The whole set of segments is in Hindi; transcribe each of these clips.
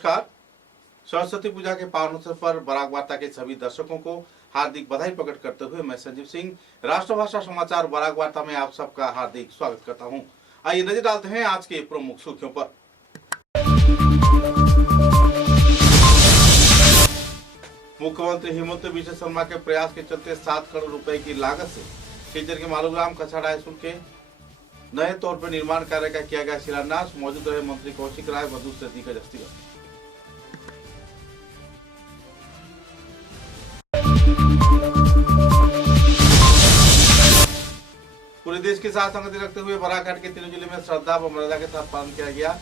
नमस्कार। सरस्वती पूजा के पावन अवसर पर बराक वार्ता के सभी दर्शकों को हार्दिक बधाई प्रकट करते हुए मैं संजीव सिंह राष्ट्रभाषा समाचार बराक वार्ता में आप सबका हार्दिक स्वागत करता हूं। आइए नजर डालते हैं आज के प्रमुख सुर्खियों पर। मुख्यमंत्री हेमंत बिश्व शर्मा के प्रयास के चलते 7 करोड़ रुपए की लागत से सिलचर के मालूग्राम कछाड़ा स्कूल के नए तौर पर निर्माण कार्य का किया गया शिलान्यास। मौजूद रहे मंत्री कौशिक राय, वधु से दिग्गज हस्तियों। पूरे देश के साथ संगति रखते हुए बराकघाट के तीनों जिले में श्रद्धा व मर्यादा के साथ पालन किया गया।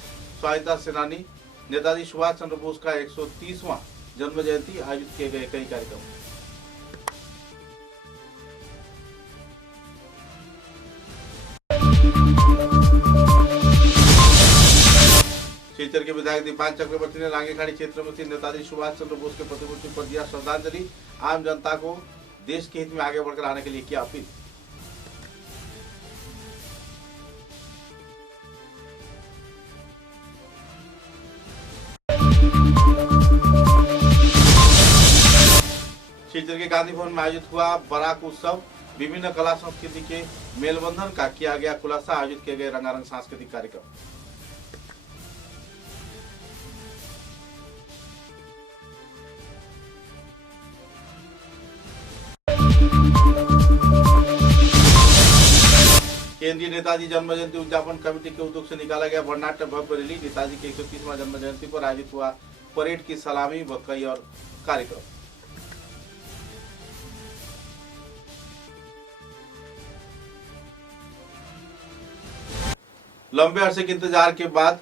स्वाधीनता सेनानी नेताजी सुभाष चंद्र बोस का 130वां जन्म जयंती आयोजित किए गए कई कार्यक्रम। सिलचर के विधायक दीपान चक्रवर्ती ने रांगीखाड़ी क्षेत्र में स्थित नेताजी सुभाष चंद्र बोस के प्रतिमूर्ति पर दिया श्रद्धांजलि। आम जनता को देश के हित में आगे बढ़कर आने के लिए किया अपील। सिलचर के गांधी भवन में आयोजित हुआ बराक उत्सव। विभिन्न कला संस्कृति के मेलबंधन का किया गया खुलासा। आयोजित किए गए रंगारंग सांस्कृतिक कार्यक्रम। केंद्रीय नेताजी जन्म जयंती उद्यापन कमेटी के उद्योग से निकाला गया वर्णाढ्य भव्य रैली। नेताजी के 130वां जन्म जयंती पर आयोजित हुआ परेड की सलामी व कई और कार्यक्रम। लंबे अरसे के इंतजार के बाद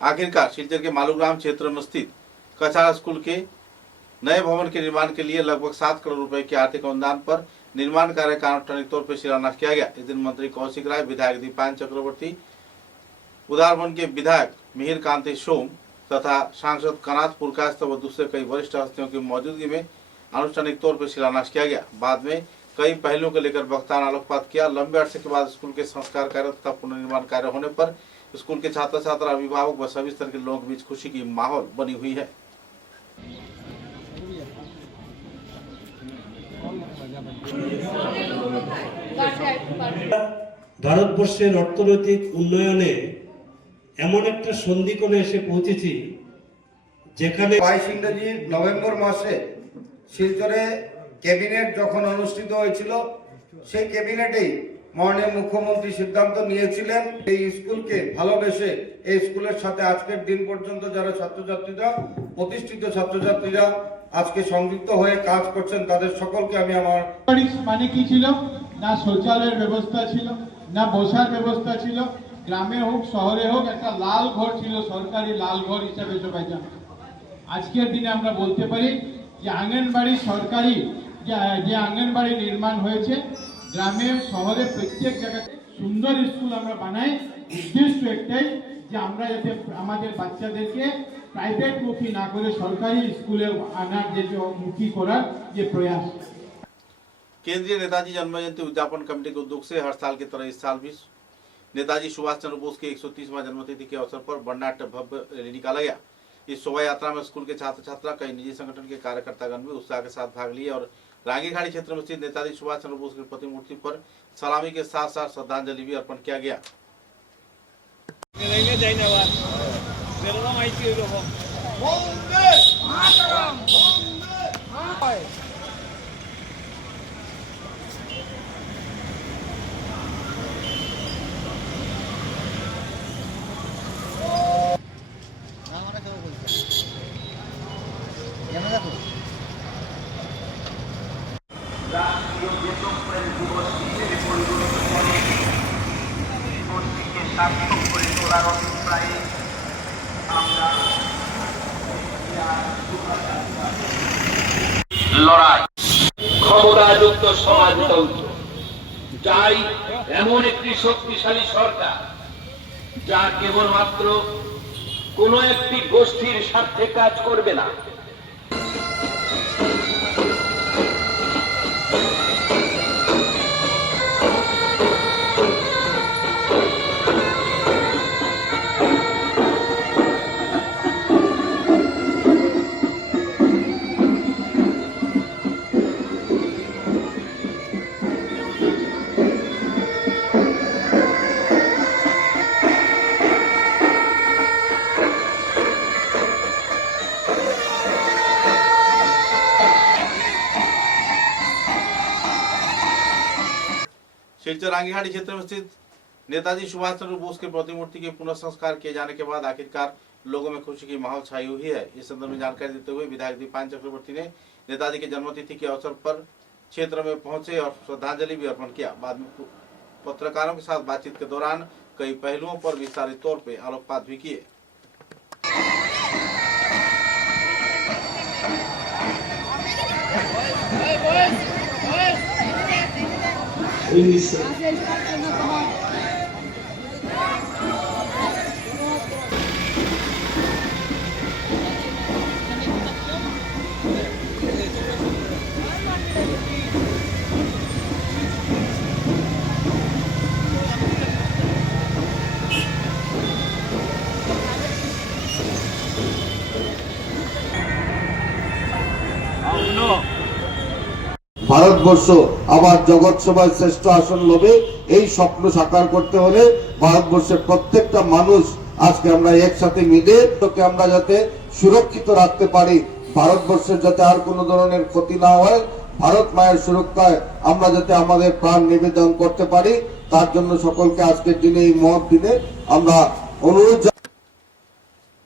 आखिरकार सिलचर के मालूग्राम क्षेत्र में स्थित कछाड़ा स्कूल के नए भवन के निर्माण के लिए लगभग 7 करोड़ रुपए के आर्थिक अनुदान पर निर्माण कार्य का आनुষ্ঠাनिक तौर पर शिलान्यास किया गया। इस दिन मंत्री कौशिक राय, विधायक दीपान चक्रवर्ती, उदारवन के विधायक मिहिर कांति सोम तथा सांसद कनाथ पुरकास्त व दूसरे कई वरिष्ठ हस्तियों की मौजूदगी में आनुষ্ঠাनिक तौर पर शिलान्यास किया गया। बाद में कई पहलुओं को लेकर वक्ता ने आलोकपात किया। लंबे अरसे के बाद स्कूल के संस्कार कार्य तथा पुनर्निर्माण कार्य होने पर स्कूल के छात्र छात्रा, अभिभावक व सभी स्तर के लोगों के बीच खुशी की माहौल बनी हुई है। ভারতবর্ষের অর্থনৈতিক উন্নয়নে এমন একটা সন্ধিকোণে এসে পৌঁছেছি যেখানে 22 ইংরেজি নভেম্বর মাসে শিলচরে ক্যাবিনেট যখন অনুষ্ঠিত হয়েছিল, সেই ক্যাবিনেটেই মাননীয় মুখ্যমন্ত্রী সিদ্ধান্ত নিয়েছিলেন এই স্কুলকে ভালোবেসে এই স্কুলের সাথে আজকের দিন পর্যন্ত যারা ছাত্রছাত্রীরা, প্রতিষ্ঠিত ছাত্রছাত্রীরা আজকে সংযুক্ত হয়ে কাজ করছেন, তাদের সকলকে আমি আমার মানে কি ছিল না, শৌচালয়ের ব্যবস্থা ছিল না, বসার ব্যবস্থা ছিল, গ্রামে হোক শহরে হোক একটা লাল ঘর ছিল, সরকারি লাল ঘর হিসাবে সবাই জানে। আজকের দিনে আমরা বলতে পারি যে আঙ্গনবাড়ি সরকারি যে আঙ্গনবাড়ি নির্মাণ হয়েছে গ্রামে শহরে প্রত্যেক জায়গায় সুন্দর স্কুল আমরা বানাই। উদ্দেশ্য একটাই যে আমরা যাতে আমাদের বাচ্চাদেরকে प्राइवेट मुखी ना करे सरकारी स्कूले आनार मुखी करार ये प्रयास। केंद्रीय नेताजी जन्म जयंती उद्यापन कमेटी के उद्योग से हर साल की तरह इस साल भी नेताजी सुभाष चंद्र बोस के 130वां जन्मतिथि के अवसर पर वर्णाढ्य भव्य रैली निकाला गया। इस शोभा यात्रा में स्कूल के छात्र छात्रा, कई निजी संगठन के कार्यकर्तागण भी उत्साह के साथ भाग लिए और रांगीखाड़ी क्षेत्र में स्थित नेताजी सुभाष चंद्र बोस की प्रतिमूर्ति पर सलामी के साथ साथ श्रद्धांजलि भी अर्पण किया गया। রাষ্ট্রীয় দেশপ্রেম দিবস হিসেবে পরিগণিত করে দিবসটিকে সার্থক করে তোলার অভিপ্রায়ে আমরা লড়াই ক্ষমতাযুক্ত সমাজতন্ত্র চাই এমন একটি শক্তিশালী সরকার যা কেবলমাত্র কোনো একটি গোষ্ঠীর স্বার্থে কাজ করবে না, सिलचर आंगीहाड़ी क्षेत्र में स्थित नेताजी सुभाष चंद्र बोस के प्रतिमूर्ति के पुनः संस्कार किए जाने के बाद आखिरकार लोगों में खुशी की माहौल छाई हुई है। इस संदर्भ में जानकारी देते हुए विधायक दीपान चक्रवर्ती ने नेताजी के जन्मतिथि के अवसर पर क्षेत्र में पहुंचे और श्रद्धांजलि भी अर्पण किया। बाद में पत्रकारों के साथ बातचीत के दौरान कई पहलुओं पर विस्तारित तौर पर आलोकपात भी किए। ভারতবর্ষ আবার জগৎ সভায় শ্রেষ্ঠ আসন লবে এই স্বপ্ন সাকার করতে হলে ভারতবর্ষের প্রত্যেকটা মানুষ আজকে আমরা একসাথে মিলে তোকে আমরা যাতে সুরক্ষিত রাখতে পারি, ভারতবর্ষের যাতে আর কোনো ধরনের ক্ষতি না হয়, ভারত মায়ের সুরক্ষায় আমরা যাতে আমাদের প্রাণ নিবেদন করতে পারি, তার জন্য সকলকে আজকের দিনে এই মহৎ দিনে আমরা অনুরোধ।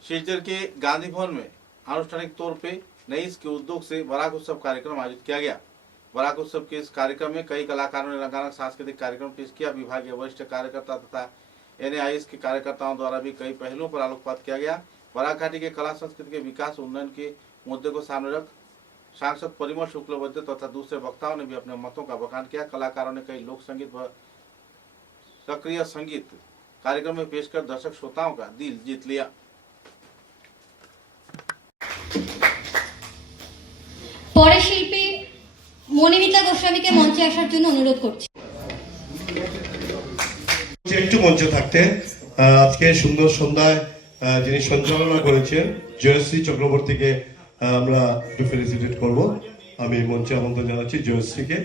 सिलचर के गांधी भवन में आनुष्ठानिक तौर पे नईस के उद्योग से बराक उत्सव कार्यक्रम आयोजित किया गया। बराक उत्सव के इस कार्यक्रम में कई कलाकारों ने रंगारंग सांस्कृतिक कार्यक्रम पेश किया। विभागीय वरिष्ठ कार्यकर्ता तथा NAIS के कार्यकर्ताओं द्वारा भी कई पहलुओं पर आलोकपात किया गया। बराक घाटी के कला संस्कृति के विकास उन्नयन के मुद्दे को सामने रख सांसद परिमल शुक्लबैद्य तथा दूसरे वक्ताओं ने भी अपने मतों का बखान किया। कलाकारों ने कई लोक संगीत व सक्रिय संगीत कार्यक्रम में पेश कर दर्शक श्रोताओं का दिल जीत लिया। পরে শিল্পী মনিমিতা গোস্বামীকে মঞ্চে আসার জন্য অনুরোধ করছি। একটু মঞ্চে থাকতে আজকে সুন্দর সন্ধ্যায় যিনি সঞ্চালনা করেছেন জয়শ্রী চক্রবর্তীকে আমরা একটু ফেলিসিটেট করব। আমি মঞ্চে আমন্ত্রণ জানাচ্ছি জয়শ্রীকে।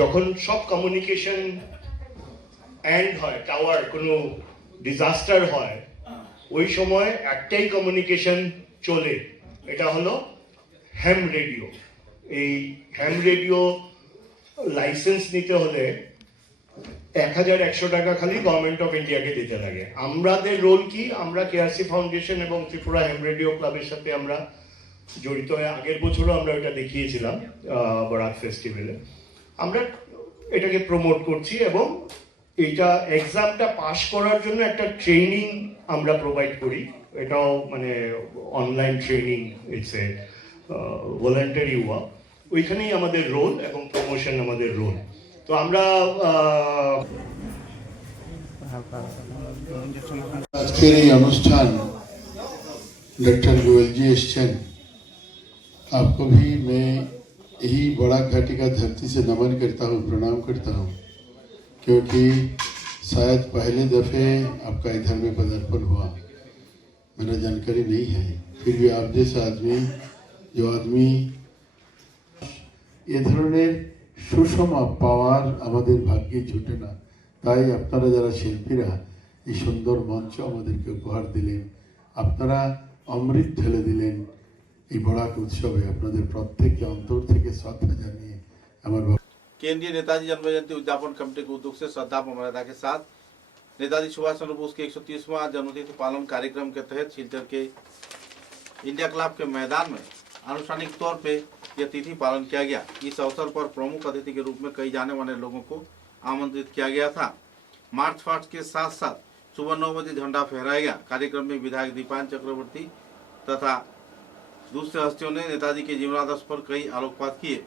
যখন সব কমিউনিকেশন এন্ড হয়, টাওয়ার কোনো ডিজাস্টার হয়, ওই সময় একটাই কমিউনিকেশন চলে, এটা হলো হ্যাম রেডিও। এই হ্যাম রেডিও লাইসেন্স নিতে হলে 1100 টাকা খালি গভর্নমেন্ট অফ ইন্ডিয়াকে দিতে লাগে। আমাদের রোল কি, আমরা কেআরসি ফাউন্ডেশন এবং ত্রিপুরা হ্যাম রেডিও ক্লাবের সাথে আমরা জড়িত হয়ে আগের বছরও আমরা এটা দেখিয়েছিলাম বরাক ফেস্টিভ্যালে। আমরা এটাকে প্রমোট করছি এবং এটা এক্সামটা পাস করার জন্য একটা ট্রেনিং আমরা প্রোভাইড করি। এটাও মানে online training, it's a voluntary work. ওইখানেই আমাদের রোল এবং প্রমোশন আমাদের রোল। তো আমরা আজকের এই অনুষ্ঠান डॉक्टर गोयल जी एसचन, आपको भी मैं यही बराक घाटी का धरती से नमन करता हूँ, प्रणाम करता हूँ, क्योंकि शायद पहले दफ़े आपका इधर में पदार्पण हुआ, मेरा जानकारी नहीं है। फिर भी आप जैसा आदमी, जो आदमी ये धरনের সুষম পাওয়ার আমাদের ভাগ্যে জুটে না, তাই আপনারা যারা শিল্পীরা এই সুন্দর মঞ্চ আমাদেরকে উপহার দিলেন, আপনারা অমৃত ঢেলে দিলেন এই বরাক উৎসবে। আপনাদের প্রত্যেককে অন্তর থেকে শ্রদ্ধা জানিয়ে আমার केंद्रीय नेताजी जन्म जयंती उद्यापन कमेटी के उद्योग से श्रद्धा मर्यादा के साथ नेताजी सुभाष चंद्र बोस के 130वां जन्मतिथि पालन कार्यक्रम के तहत सिलचर के इंडिया क्लब के मैदान में आनुष्ठानिक तौर पे यह तिथि पालन किया गया। इस अवसर पर प्रमुख अतिथि के रूप में कई जाने माने लोगों को आमंत्रित किया गया था। मार्च पास्ट के साथ साथ सुबह 9 बजे झंडा फहराया गया। कार्यक्रम में विधायक दीपान चक्रवर्ती तथा दूसरे हस्तियों ने नेताजी के जीवनादर्श पर कई आलोकपात किए।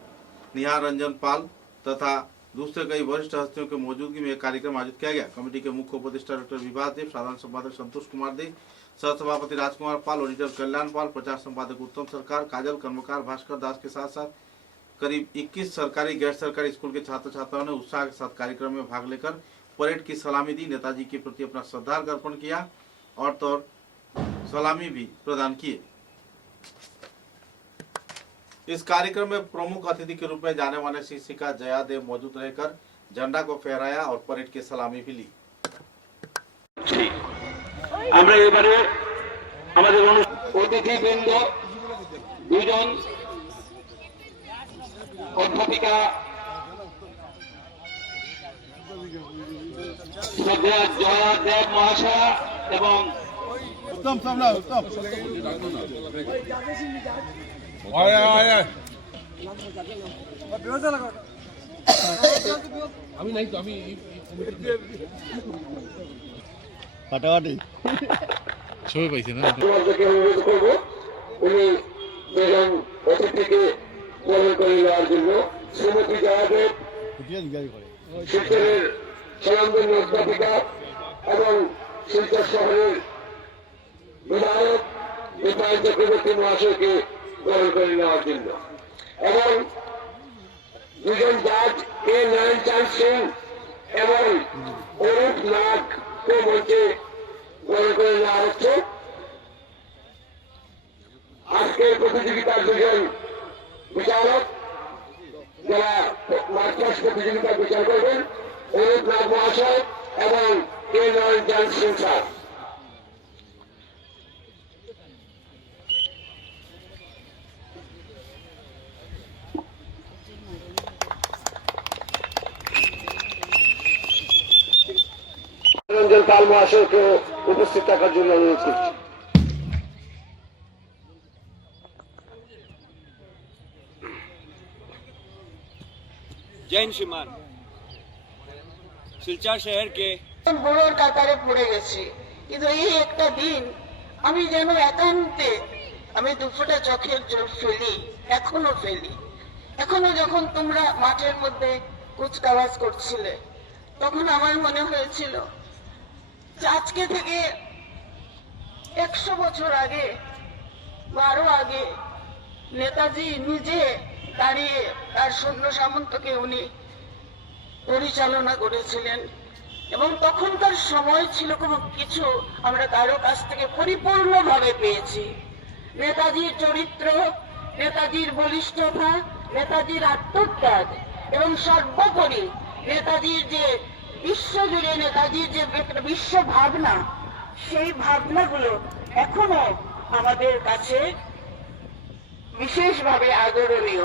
निहार रंजन पाल तथा दूसरे कई वरिष्ठ हस्तियों की मौजूदगी में कार्यक्रम आयोजित किया गया। कमेटी के मुख्य उपदेष्टा डॉक्टर विभास देव, साधारण संपादक संतोष कुमार देव, सह सभापति राजकुमार पाल, ऑडिटर कल्याण पाल, प्रचार संपादक उत्तम सरकार, काजल कर्मकार, भास्कर दास के साथ साथ करीब 21 सरकारी गैर सरकारी स्कूल के छात्र छात्राओं ने उत्साह के साथ कार्यक्रम में भाग लेकर परेड की सलामी दी, नेताजी के प्रति अपना श्रद्धांजलि अर्पण किया और सलामी भी प्रदान किए। इस कार्यक्रम में प्रमुख अतिथि के रूप में जाने माने शिक्षिका जया देव मौजूद रहकर झंडा को फहराया और परेड की सलामी भी ली। আমরা এবারে আমাদের অতিথিবৃন্দ দুজন অধ্যাপিকা শ্রদ্ধেয় জয়া দেব মহাশয়া এবং সমাজকে অনুরোধ করবো উনি দুজন অতিথিকে বরণ করে নেওয়ার জন্য। শ্রীমতী জয়াদেব শিলচরের স্বনামধন্য অধ্যাপিকা এবং শিলচর শহরের বিধায়ক রূপায়ণ চক্রবর্তী মহাশয়কে বরণ করে নেওয়ার জন্য এবং দুজন জাজ কে নারায়ণ চাঁদ সিং এবং অরূপ নাগকে মঞ্চে বরণ করে নেওয়া হচ্ছে। আজকের প্রতিযোগিতার দুজন বিচারক যারা মার্চপাস্ট প্রতিযোগিতার বিচার করবেন, অরূপ নাগ মহাশয় এবং কে নারায়ণ চাঁদ সিং স্যার। রঞ্জন পাল মহাশয়কেও উপস্থিত থাকার জন্য অনুরোধ করছি। जैन श्रीमान শিলচর শহর के বড়োর কাতারে পড়ে গেছি, কিন্তু এই একটা দিন আমি যেন একান্তে আমি দুফোটা চোখের জল ফেলি, এখনো ফেলি। এখনো যখন তোমরা মাঠের মধ্যে কুচকাওয়াজ করছিলে তখন আমার মনে হয়েছিল যে আজকে থেকে 100 বছর আগে বা আরো আগে নেতাজি নিজে দাঁড়িয়ে তার সৈন্য সামন্তকে উনি পরিচালনা করেছিলেন এবং তখনকার সময় ছিল কোনো কিছু আমরা কারো কাছ থেকে পরিপূর্ণভাবে পেয়েছি। নেতাজির চরিত্র, নেতাজির বলিষ্ঠতা, নেতাজির আত্মত্যাগ এবং সর্বোপরি নেতাজির যে বিশ্বজুড়ে নেতাজির যে বিশ্ব ভাবনা, সেই ভাবনাগুলো এখনো আমাদের কাছে বিশেষভাবে আদরণীয়।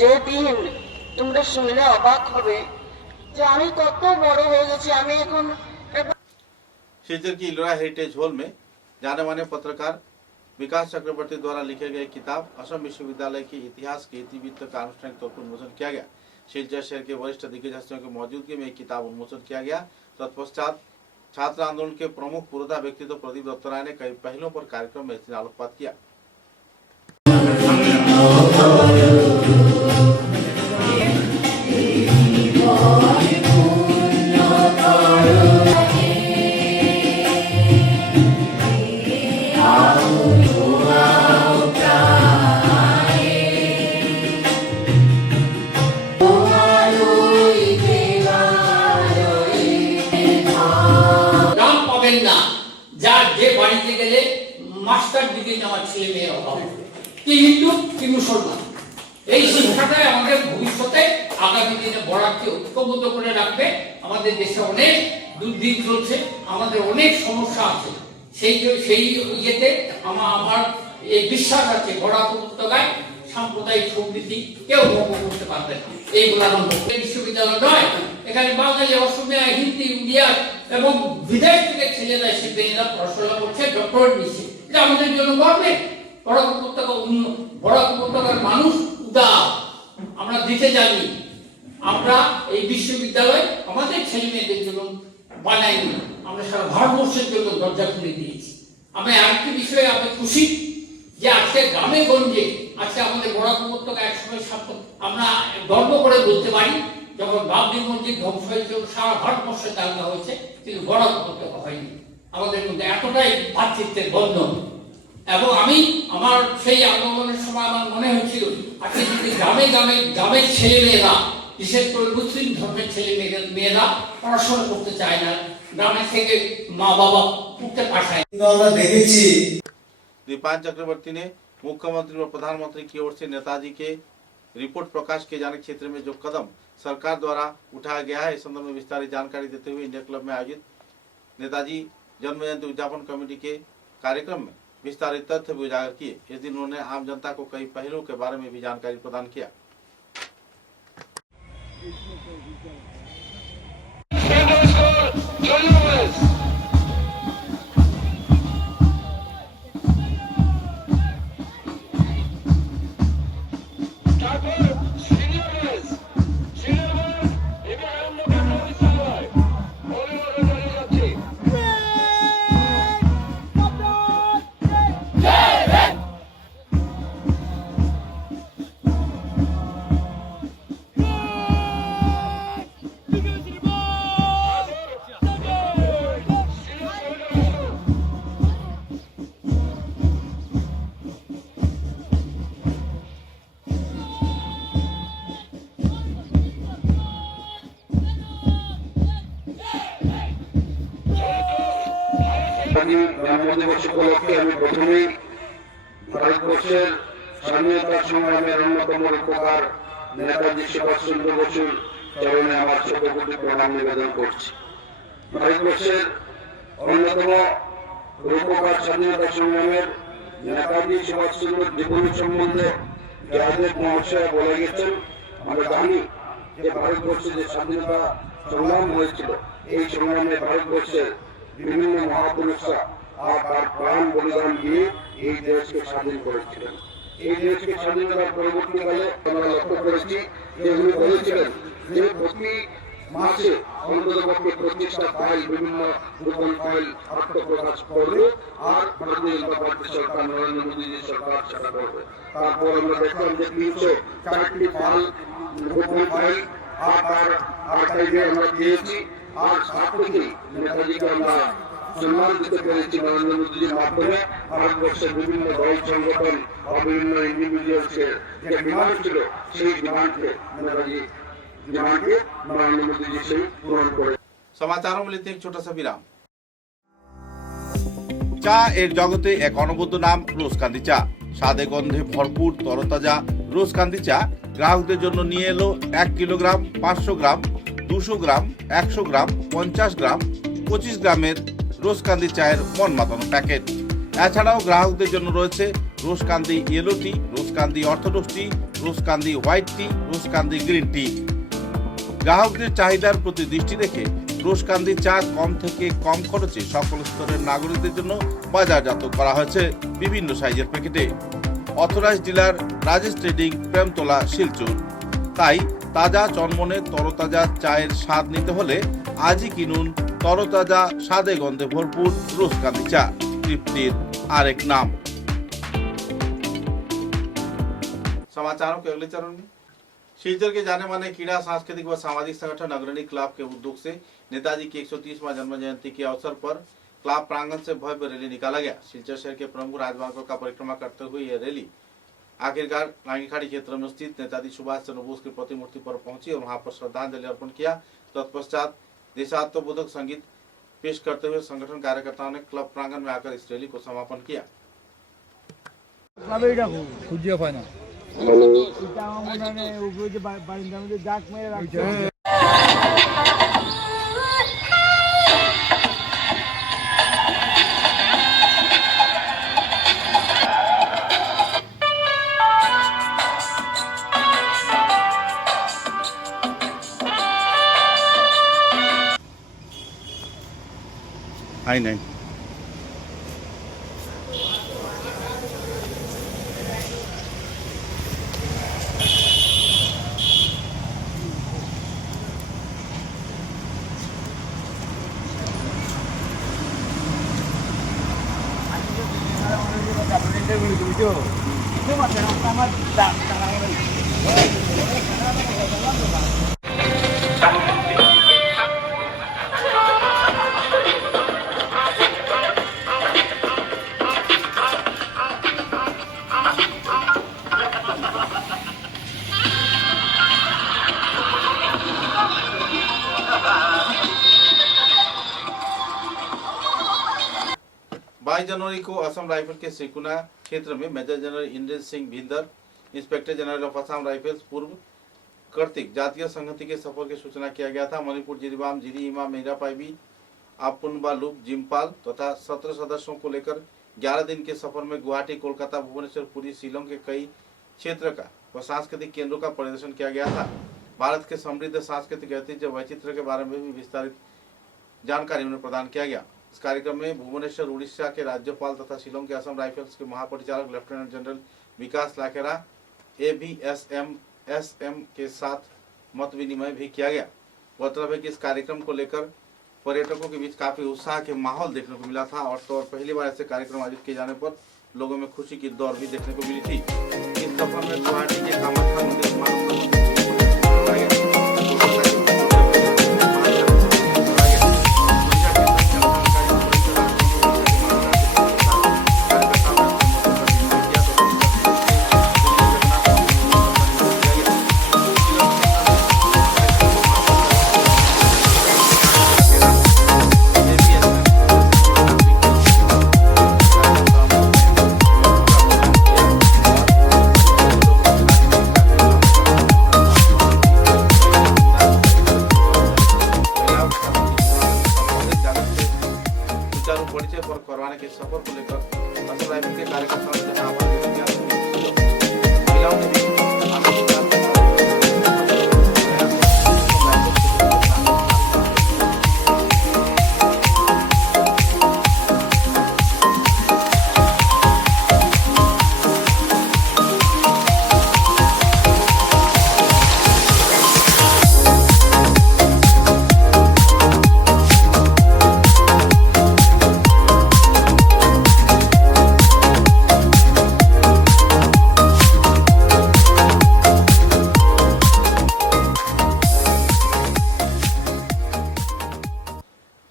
যেদিন তোমরা শুনলে অবাক হবে যে আমি কত বড় হয়ে গেছি, আমি এখন। शिलचर की इलोरा हेरिटेज हॉल में जाने माने पत्रकार विकास चक्रवर्ती द्वारा लिखे गए किताब असम विश्वविद्यालय के इतिहास के इतिवृत्त का आनुष्ठानिक तौर पर उन्मोचन किया गया। शिलचर शहर के वरिष्ठ दिग्गज हस्तियों की मौजूदगी में एक किताब उन्मोचन किया गया। तत्पश्चात छात्र आंदोलन के प्रमुख पुरोधा व्यक्तित्व प्रदीप दत्त राय ने कई पहलों पर कार्यक्रम में आलोकपात किया। যার যে বাড়িতে গেলে মাস্টার দিকে আমার ছেলে মেয়ের অভাব, কি হিন্দু কি মুসলমান, এই শিক্ষাটাই আমাদের ভবিষ্যতে আগামী দিনে বড়াকে ঐক্যবদ্ধ করে রাখবে। আমাদের দেশে অনেক দুর্দিন চলছে, আমাদের অনেক সমস্যা আছে, সেই ইয়েতে আমার এই বিশ্বাস আছে বরাক উপত্যকায় সাম্প্রদায়িক সম্প্রীতি কেউ ভঙ্গ করতে পারবে না। এইগুলা বিশ্ববিদ্যালয় নয়, এখানে বাঙালি, অসমীয়া, হিন্দি, উড়িয়া এবং বিদেশ থেকে ছেলেরা এসে মেয়েরা পড়াশোনা করছে, ডক্টরেট নিচ্ছে। এটা আমাদের জন্য গর্বের। বরাক উপত্যকার মানুষ উদার, আমরা দিতে জানি। আমরা এই বিশ্ববিদ্যালয় আমাদের ছেলে মেয়েদের জন্য বানাইনি, আমরা সারা ভারতবর্ষের জন্য দরজা খুলে দিয়েছি। আমি আরেকটি বিষয়ে আমি খুশি যে আজকে গ্রামে গঞ্জে আজকে আমাদের বরাক উপত্যকা একসময় আমরা গর্ব করে বলতে পারি, যখন বাবরি মসজিদ ধ্বংস হয়েছিল সারা ভারতবর্ষে দাঙ্গা হয়েছে, কিন্তু বরাক উপত্যকা হয়নি। আমাদের মধ্যে এতটাই ভ্রাতৃত্বের বন্ধন। এবং আমি আমার সেই আন্দোলনের সময় আমার মনে হয়েছিল আজকে যদি গ্রামের ছেলে মেয়েরা, বিশেষ করে মুসলিম ধর্মের ছেলে মেয়েরা পড়াশোনা করতে চায় না, গ্রামে থেকে মা বাবা উঠতে পাঠায়। আমরা দেখেছি दीपान चक्रवर्ती ने मुख्यमंत्री और प्रधानमंत्री की ओर से नेताजी के रिपोर्ट प्रकाश किए जाने क्षेत्र में जो कदम सरकार द्वारा उठाया गया है इस संदर्भ में विस्तारित जानकारी देते हुए इंडिया क्लब में आयोजित नेताजी जन्म जयंती उद्यापन कमेटी के कार्यक्रम में विस्तारित तथ्य भी उजागर किए। इस दिन उन्होंने आम जनता को कई पहलुओं के बारे में भी जानकारी प्रदान किया। জন্মদিবস উপলক্ষে আমি প্রথমেই ভারতবর্ষের স্বাধীনতা সংগ্রামের অন্যতম রূপকার নেতাজি সুভাষচন্দ্র বসুর চরণে আমার ছোটখাটো প্রণাম নিবেদন করছি। ভারতবর্ষের অন্যতম রূপকার স্বাধীনতা সংগ্রামের নেতাজি সুভাষচন্দ্রের জীবন সম্বন্ধে জয়দেব মহাশয় বলে গেছেন। আমরা জানি যে ভারতবর্ষে যে স্বাধীনতা সংগ্রাম হয়েছিল, এই সংগ্রামে ভারতবর্ষের বিভিন্ন মহাপুরুষরা আর তার প্রাণ বলিদান দিয়ে এই দেশকে স্বাধীন করেছিলেন। এই দেশকে স্বাধীন করার পরবর্তীকালে আমরা লক্ষ্য করেছি যে উনি বলেছিলেন যে প্রতি মাসে অন্ততপক্ষে 25টা ফাইল, বিভিন্ন গোপন ফাইল আত্মপ্রকাশ করবে আর ভারতীয় জনতা পার্টি সরকার, নরেন্দ্র মোদীজি সরকার সেটা করবে। তারপর আমরা দেখলাম যে 304টি ফাইল গোপন ফাইল আর তার আর্কাইভে আমরা পেয়েছি। আর সাত থেকেই নেতাজিকে আমরা সম্মান দিতে পেরেছি নরেন্দ্র মোদীজির মাধ্যমে। ভারতবর্ষের বিভিন্ন দল সংগঠন বা বিভিন্ন ইন্ডিভিজুয়ালসের যে ডিমান্ড ছিল, সেই ডিমান্ডকে নরেন্দ্র মোদীজি সেই পূরণ করে। समाचारों में लेते हैं एक छोटा सा विराम। চা এর জগতে এক অনবদ্য নাম রোজকান্দি চা। স্বাদে গন্ধে ভরপুর তরতাজা রোজকান্দি চা গ্রাহকদের জন্য নিয়ে এলো 1 কিলোগ্রাম, 500 গ্রাম, 200 গ্রাম, 100 গ্রাম, 50 গ্রাম, 25 গ্রামের রোজকান্দি চায়ের মন মাতানো প্যাকেট। এছাড়াও গ্রাহকদের জন্য রয়েছে রোজকান্দি ইয়েলো টি, রোজকান্দি অর্থোডক্স টি, রোজকান্দি হোয়াইট টি, রোজকান্দি গ্রিন টি। গ্রাহকদের চাহিদার প্রতি দৃষ্টি রেখে রোজকান্দি চা কম থেকে কম খরচে সকল স্তরের নাগরিকদের জন্য বাজারজাত করা হয়েছে বিভিন্ন সাইজের প্যাকেটে। Authorised dealer Rajesh trading, Premtala, Silchar. তাই তাজা চনমনে তরতাজা চায়ের স্বাদ নিতে হলে আজই কিনুন তরতাজা স্বাদে গন্ধে ভরপুর রোজকান্দি চা, তৃপ্তির আরেক नाम। समाचारों के अगले चरण में शिलचर के जाने माने क्रीड़ा, सांस्कृतिक व सामाजिक संगठन अग्रणी क्लब के उद्योग से नेताजी की 130वां जन्म जयंती के अवसर पर क्लब प्रांगण से भव्य रैली निकाला गया। शिलचर शहर के प्रमुख राजमार्गों का परिक्रमा करते हुए यह रैली आखिरकार लांगीखाड़ी क्षेत्र में स्थित नेताजी सुभाष चंद्र बोस की प्रतिमूर्ति पर पहुंची और वहां पर श्रद्धांजलि अर्पण किया। तत्पश्चात देशात्मबोधक संगीत पेश करते हुए संगठन कार्यकर्ताओं ने क्लब प्रांगण में आकर इस रैली को समापन किया। I9। जनवरी को असम राइफल के सिकुना क्षेत्र में major general Indra Singh Bhinder, inspector general of Assam Rifles पूर्व कार्तिक जातीय संहति के सफर की सूचना किया गया था। मणिपुर, जिरीबाम, जिरीइमा, मेरापाइबी, आपुनबा लूप, जिम्पाल तथा 17 सदस्यों को लेकर 11 दिन के सफर में गुवाहाटी, कोलकाता, भुवनेश्वर, पुरी, शिलोंग के कई क्षेत्र का व सांस्कृतिक केंद्रों का परिदर्शन किया गया था। भारत के समृद्ध सांस्कृतिक ऐतिह्य वैचित्र के बारे में भी विस्तारित जानकारी उन्हें प्रदान किया गया। इस कार्यक्रम में भुवनेश्वर उड़ीसा के राज्यपाल तथा शिलोंग के असम राइफल्स के महापरिचालक लेफ्टिनेंट जनरल विकास लाखेरा ABSM के साथ मत विनिमय भी किया गया। गौरतलब है कि इस कार्यक्रम को लेकर पर्यटकों के बीच काफी उत्साह के माहौल देखने को मिला था और पहली बार ऐसे कार्यक्रम आयोजित किए जाने पर लोगों में खुशी की दौड़ भी देखने को मिली थी। इस सफर में गुवाहाटी के कामाख्या मंदिर परिचय पर करवाने के सफर को लेकर असम राइफल के कार्यकर्ताओं ने जहां आह्वान किया, महिलाओं ने भी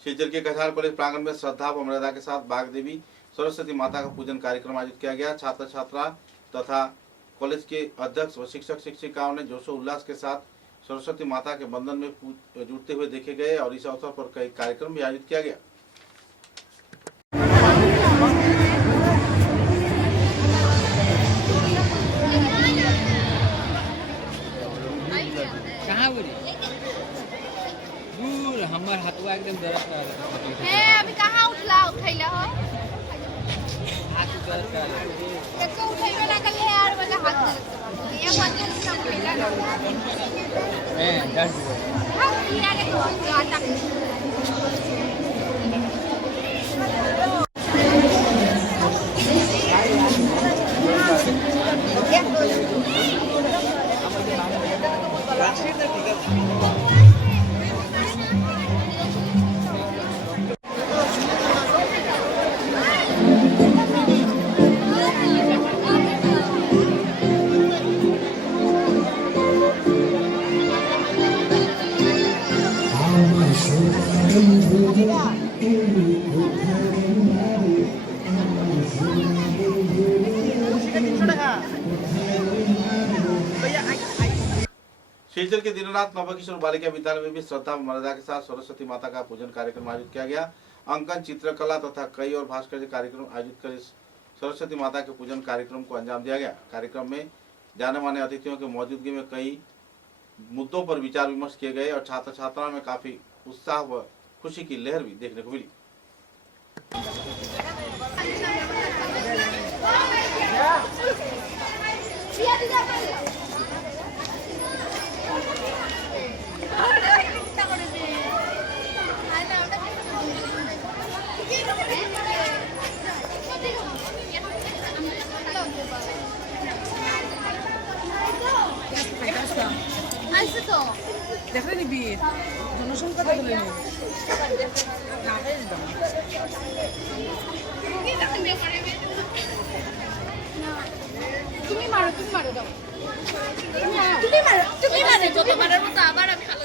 शिलचर के कछार कॉलेज प्रांगण में श्रद्धा व मर्यादा के साथ बाग देवी सरस्वती माता का पूजन कार्यक्रम आयोजित किया गया। छात्र छात्रा तथा कॉलेज के अध्यक्ष व शिक्षक शिक्षिकाओं ने जोशो उल्लास के साथ सरस्वती माता के बंधन में जुटते हुए देखे गए और इस अवसर पर कई कार्यक्रम भी आयोजित किया गया। हमार हाथवा एकदम दर्द कर रहा है। अभी कहाँ उठैला हो? हाथ दर्द कर रहा है। एको उठैबे ना कल यार वाला हाथ दर्द। ये बात नहीं समझेला ना। दर्द। हाँ, पीना के तो आता। शिलचर के दीननाथ नवकिशोर बालिका विद्यालय में भी श्रद्धा व मर्यादा के साथ सरस्वती माता का पूजन कार्यक्रम आयोजित किया गया। अंकन, चित्रकला तथा कई और भास्कर कार्यक्रम आयोजित कर सरस्वती माता के पूजन कार्यक्रम को अंजाम दिया गया। कार्यक्रम में जाने माने अतिथियों की मौजूदगी में कई मुद्दों पर विचार विमर्श किए गए और छात्र छात्राओं में काफी उत्साह व खुशी की लहर भी देखने को मिली। জনসংখ্যা কত লাগে তুমি মারো দাও তুমি মারো যতবারের মতো আবার আমি ভালো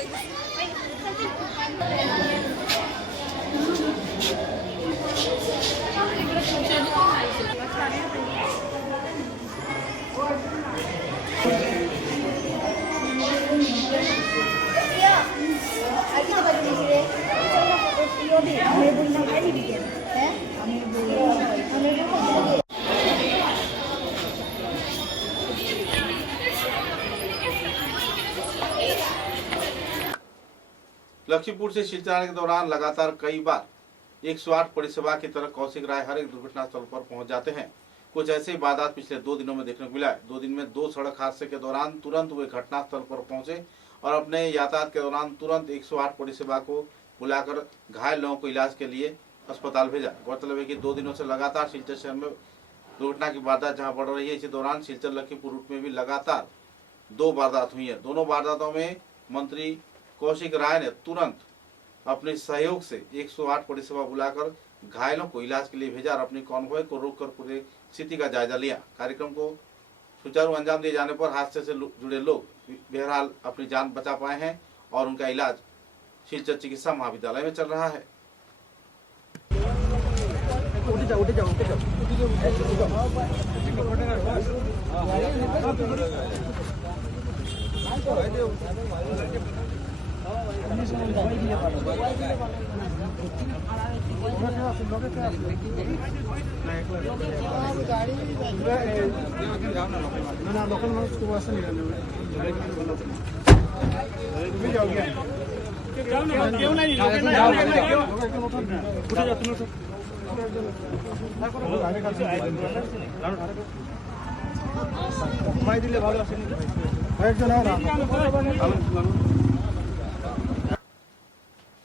लखीमपुर से शिल्चर आने के दौरान लगातार कई बार 108 परिसेवा की तरह कौशिक राय हर एक दुर्घटना स्थल पर पहुंच जाते हैं। कुछ ऐसे वारदात पिछले 2 दिनों में देखने को मिला है। 2 दिन में 2 सड़क हादसे के दौरान तुरंत वे घटना स्थल पर पहुंचे और अपने यातायात के दौरान तुरंत 108 परिसेवा को बुलाकर घायल लोगों को इलाज के लिए अस्पताल भेजा। गौरतलब है कि 2 दिनों से लगातार शिल्चर शहर में दुर्घटना की वारदात जहां बढ़ रही है, इसी दौरान शिल्चर लखीमपुर रूट में भी लगातार 2 वारदात हुई है। दोनों वारदातों में मंत्री कौशिक राय ने तुरंत अपने सहयोग से 108 परिसेवा बुलाकर घायलों को इलाज के लिए भेजा और अपनी कॉन्वॉय को रोककर पूरी स्थिति का जायजा लिया। कार्यक्रम को सुचारू अंजाम दिए जाने पर हादसे से जुड़े लोग बहरहाल अपनी जान बचा पाए हैं और उनका इलाज शिल्चर चिकित्सा महाविद्यालय में चल रहा है।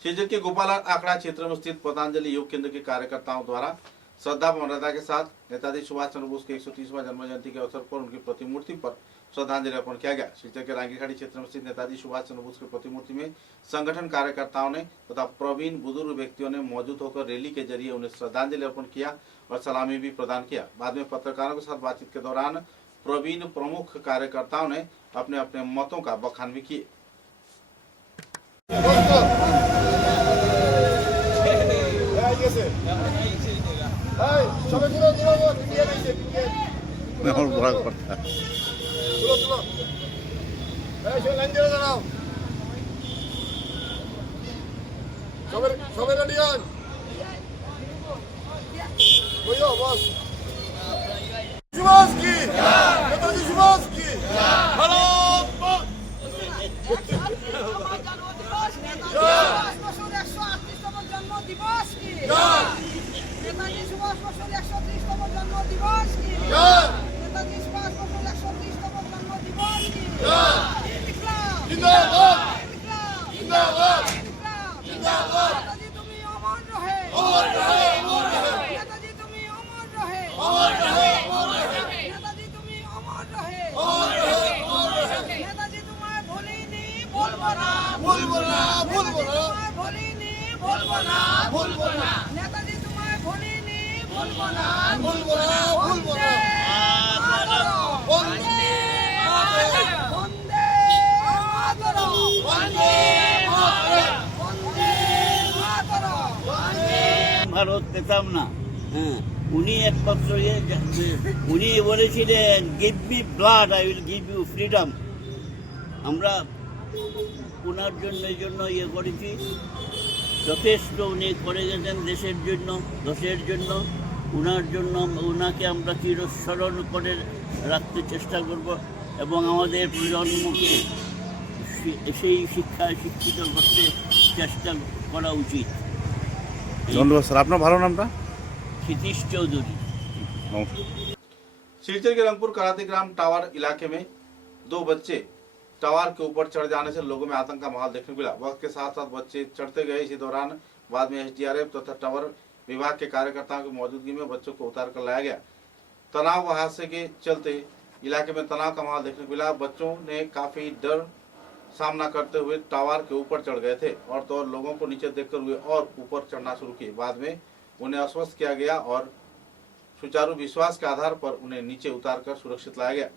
शिल्चर के गोपाल आंकड़ा क्षेत्र में स्थित पतंजलि योग केंद्र के कार्यकर्ताओं द्वारा श्रद्धा मर्यादा के साथ नेताजी सुभाष चंद्र बोस के 130वां जन्म जयंती के अवसर पर उनकी प्रतिमूर्ति पर श्रद्धांजलि अर्पण किया गया। शिल्चर के रांगीखाड़ी क्षेत्र में स्थित नेताजी सुभाष चंद्र बोस की प्रतिमूर्ति में संगठन कार्यकर्ताओं ने तथा प्रवीण बुजुर्ग व्यक्तियों ने मौजूद होकर रैली के जरिए उन्हें श्रद्धांजलि अर्पण किया और सलामी भी प्रदान किया। बाद में पत्रकारों के साथ बातचीत के दौरान प्रवीण प्रमुख कार्यकर्ताओं ने अपने अपने मतों का बखान भी किए। ভারত পেতাম না, উনি একমাত্র উনি বলেছিলেন give me blood I will give you freedom. আমরা ওনার জন্য ইয়ে করেছি, যথেষ্ট উনি করে গেছেন দেশের জন্য, ওনার জন্য ওনাকে আমরা চিরস্মরণ করে রাখতে চেষ্টা করব এবং আমাদের প্রজন্মকে সেই শিক্ষায় শিক্ষিত করতে চেষ্টা করা উচিত। ধন্যবাদ স্যার। আপনার ভালো নামটা? क्षितिश चौधरी। शिल्चर के रंगपुर कराती ग्राम टावर इलाके में 2 बच्चे टावर के ऊपर चढ़ जाने से लोगों में आतंक का माहौल देखने को मिला। वक्त के साथ साथ बच्चे चढ़ते गए। इसी दौरान बाद में SDRF तथा टावर विभाग के कार्यकर्ताओं की मौजूदगी में बच्चों को उतार कर लाया गया। तनाव व हादसे के चलते इलाके में तनाव का माहौल देखने को मिला। बच्चों ने काफी डर सामना करते हुए टावर के ऊपर चढ़ गए थे और तो और लोगों को नीचे देखकर हुए और ऊपर चढ़ना शुरू किए। बाद में उन्हें आश्वस्त किया गया और सुचारू विश्वास के आधार पर उन्हें नीचे उतारकर सुरक्षित लाया गया।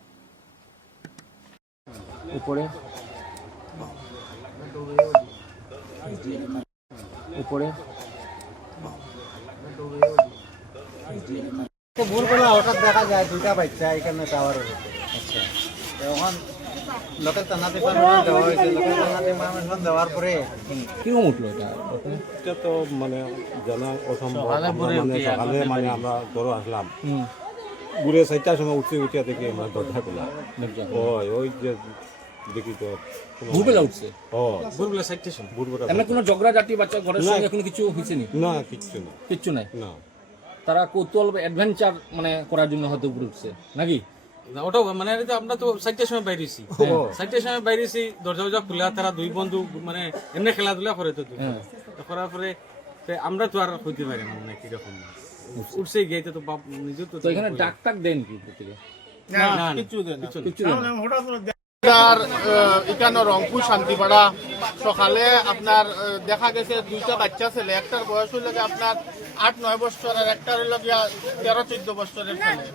ভোরবেলা হঠাৎ দেখা যায় দুইটা বাচ্চা এখানে টাওয়ারের উপরে। আচ্ছা, তখন লোকাল থানা ডিপার্টমেন্ট দেওয়া হয়েছে। লোকাল থানা ডিপার্টমেন্ট দেওয়ার পরে কিরকম উঠলো এটা? এটা তো মানে জানা অসম্ভব। মানে সকালে মানে আমরা ধরো আসলাম, ঘুরে 4টার সময় উঠিয়া দেখি আমরা দরজা খোলা। ওই যে দেখি তো ভোরবেলা উঠছে। ভোরবেলা 4টার সময়। ভোরবেলা এমন কোনো ঝগড়াঝাটি বাচ্চা ঘরের সঙ্গে কোনো কিছু হয়েছে নি? না, কিচ্ছু নাই। না, তারা কৌতূহল অ্যাডভেঞ্চার মানে করার জন্য হয়তো উপরে উঠছে নাকি? ওটাও মানে আমরা তো 4টার সময় বাইরেছি। 4টার সময় বাইরেছি, দরজা খোলা, তারা দুই বন্ধু মানে এমনি খেলাধুলা করে তো করার পরে আমরা তো আর হইতে পারি না মানে কিরকম উঠছে গিয়ে তো বাপ নিজে তো এখানে ডাক টাক দেন কি প্রত্যেকে? না, কিছু দেন না। এখানে রংপুর শান্তিপাড়া সকালে আপনার দেখা গেছে দুইটা বাচ্চা ছেলে, একটার বয়স হইল আপনার 8-9 বছর আর একটার হইল 13-14 বছরের ছেলে।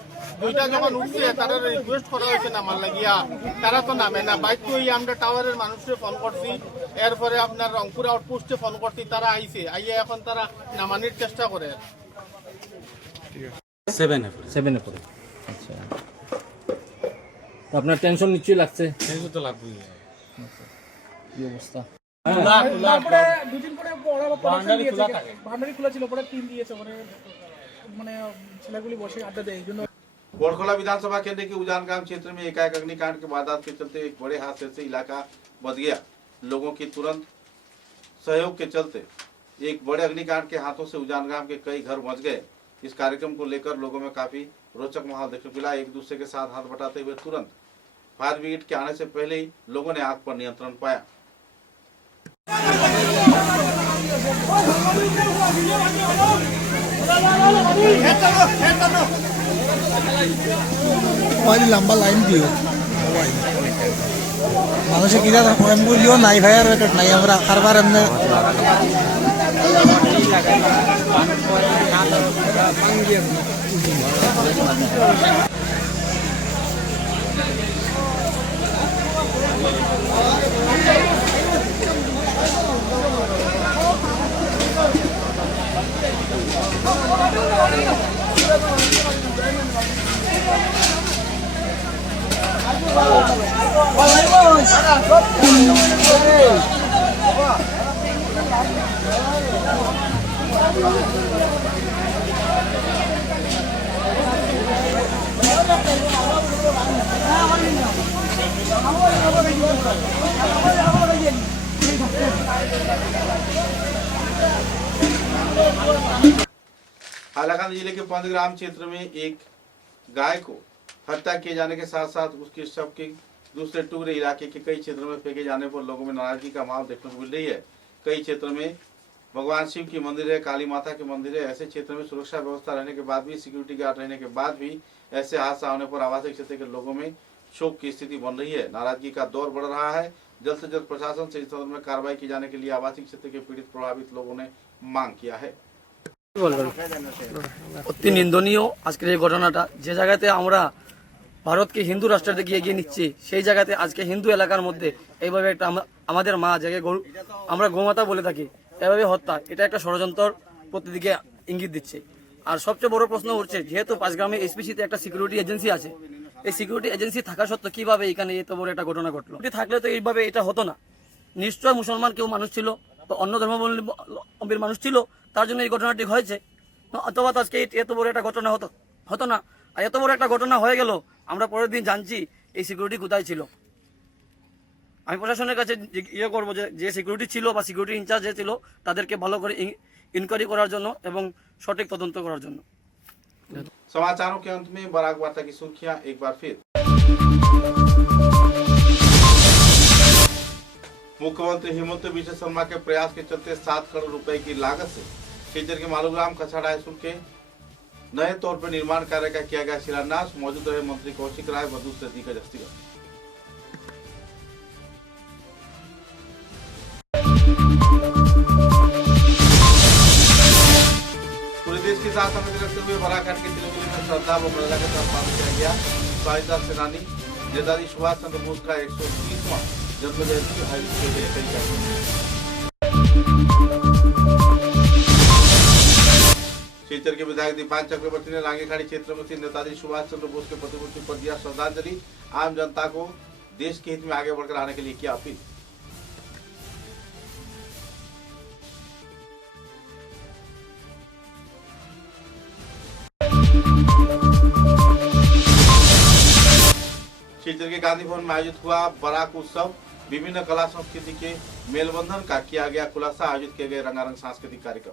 দুইটা যখন উঠছে তারা রিকোয়েস্ট করা হয়েছে নামার লাগিয়া, তারা তো নামে না। বাইক তো আমরা টাওয়ারের মানুষকে ফোন করছি, এরপরে আপনার রংপুর আউটপোস্টে ফোন করছি, তারা আইছে, আইয়া এখন তারা নামানোর চেষ্টা করে। 7 পরে। আচ্ছা, তো আপনার টেনশন নিশ্চয়ই লাগছে? টেনশন তো লাগবেই। কি অবস্থা? তারপরে দুদিন পরে বাউন্ডারি খোলা ছিল, পরে টিম দিয়েছে, মানে ছেলেগুলি বসে আড্ডা দেয়। এই জন্য बोरखोला विधानसभा केंद्र के उजान गांव क्षेत्र में एकाएक अग्निकांड के वारदात के चलते एक बड़े हादसे से इलाका बच गया। लोगों की तुरंत सहयोग के चलते एक बड़े अग्निकांड के हाथों से उजान गांव के कई घर बच गए। इस कार्यक्रम को लेकर लोगों में काफी रोचक माहौल देखने को मिला। एक दूसरे के साथ हाथ बटाते हुए तुरंत फायर ब्रिगेड के आने से पहले ही लोगों ने आग पर नियंत्रण पाया। লম্বা লাইন দিও মানুষে কিনা বলিও নাই ভাইয়ার নাই আমরা কারবার এমনি हालाकांड जिले के पंचग्राम क्षेत्र में एक गाय को हत्या किए जाने के साथ साथ उसके शव के दूसरे टुकड़े इलाके के कई क्षेत्रों में फेंके जाने पर लोगों में नाराजगी का माहौल देखने को मिल रही है। कई क्षेत्रों में भगवान शिव की मंदिर है, काली माता के मंदिर है, ऐसे क्षेत्र में सुरक्षा व्यवस्था रहने के बाद भी, सिक्योरिटी गार्ड रहने के बाद भी ऐसे हादसा होने पर आवासीय क्षेत्र के लोगों में शोक की स्थिति बन रही है। नाराजगी का दौर बढ़ रहा है। जल्द से जल्द प्रशासन से इस संदर्भ में कार्रवाई की जाने के लिए आवासीय क्षेत्र के पीड़ित प्रभावित लोगों ने मांग किया है। অতি নিন্দনীয় আজকের এই ঘটনাটা। যে জায়গাতে আমরা ভারতকে হিন্দু রাষ্ট্রের দিকে এগিয়ে নিচ্ছি, সেই জায়গাতে আজকে হিন্দু এলাকার মধ্যে এইভাবে একটা আমাদের মা যাকে আমরা গোমাতা বলে থাকি, এভাবে হত্যা, এটা একটা ষড়যন্ত্র প্রতিদিকে ইঙ্গিত দিচ্ছে। আর সবচেয়ে বড় প্রশ্ন উঠছে, যেহেতু পাঁচগ্রামে এসপিসিতে একটা সিকিউরিটি এজেন্সি আছে, এই সিকিউরিটি এজেন্সি থাকা সত্ত্বেও কিভাবে এখানে এত বড় একটা ঘটনা ঘটলো? থাকলে তো এইভাবে এটা হতো না। নিশ্চয় মুসলমান কেউ মানুষ ছিল বা অন্য ধর্মাবলম্বীর মানুষ ছিল, তার জন্য এই ঘটনাটি হয়েছে। অথবা আজকে এত বড় একটা ঘটনা হতো না। আর এত বড় একটা ঘটনা হয়ে গেল, আমরা পরের দিন জানছি এই সিকিউরিটি কোথায় ছিল। আমি প্রশাসনের কাছে ইয়ে করবো যে সিকিউরিটি ছিল বা সিকিউরিটি ইনচার্জ যে ছিল, তাদেরকে ভালো করে ইনকোয়ারি করার জন্য এবং সঠিক তদন্ত করার জন্য। समाचारों के अंत में बराक वार्ता की सुर्खियां एक बार फिर। मुख्यमंत्री हेमंत बिश्व शर्मा के प्रयास के चलते 7 करोड़ रुपए की लागत से सिलचर के मालूग्राम कछाड़ा स्कूल के नए तौर पर निर्माण कार्य का किया गया शिलान्यास। मौजूद रहे मंत्री कौशिक राय व दूसरे दिग्गज हस्तिगण। पूरे देश के साथ संगति रखते हुए बराघाट के तिलकुली में श्रद्धा व मर्यादा के साथ पालन किया गया। स्वाधीनता सेनानी नेताजी सुभाष चंद्र बोस का 130वां जन्म जयंती आयोजित किए गए कई कार्यक्रम। सिलचर के विधायक दीपान चक्रवर्ती ने लांगेखाड़ी क्षेत्र में स्थित नेताजी सुभाष चंद्र बोस के प्रतिमूर्ति पर दिया श्रद्धांजलि। आम जनता को देश के हित में आगे बढ़कर आने के लिए किया अपील। सिलचर के गांधी भवन में आयोजित हुआ बराक उत्सव। विभिन्न कला संस्कृति के मेलबंधन का किया गया खुलासा। आयोजित किए गए रंगारंग सांस्कृतिक कार्यक्रम।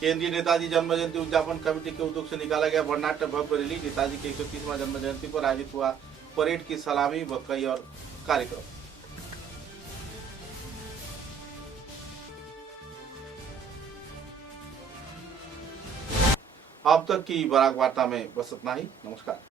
केंद्रीय नेताजी जन्म जयंती उद्यापन कमेटी के उद्योग से निकाला गया वर्णाढ्य भव्य रैली। नेताजी के 130वां जन्म जयंती पर आयोजित हुआ परेड की सलामी व कई और कार्यक्रम। अब तक की बराक वार्ता में बस इतना ही। नमस्कार।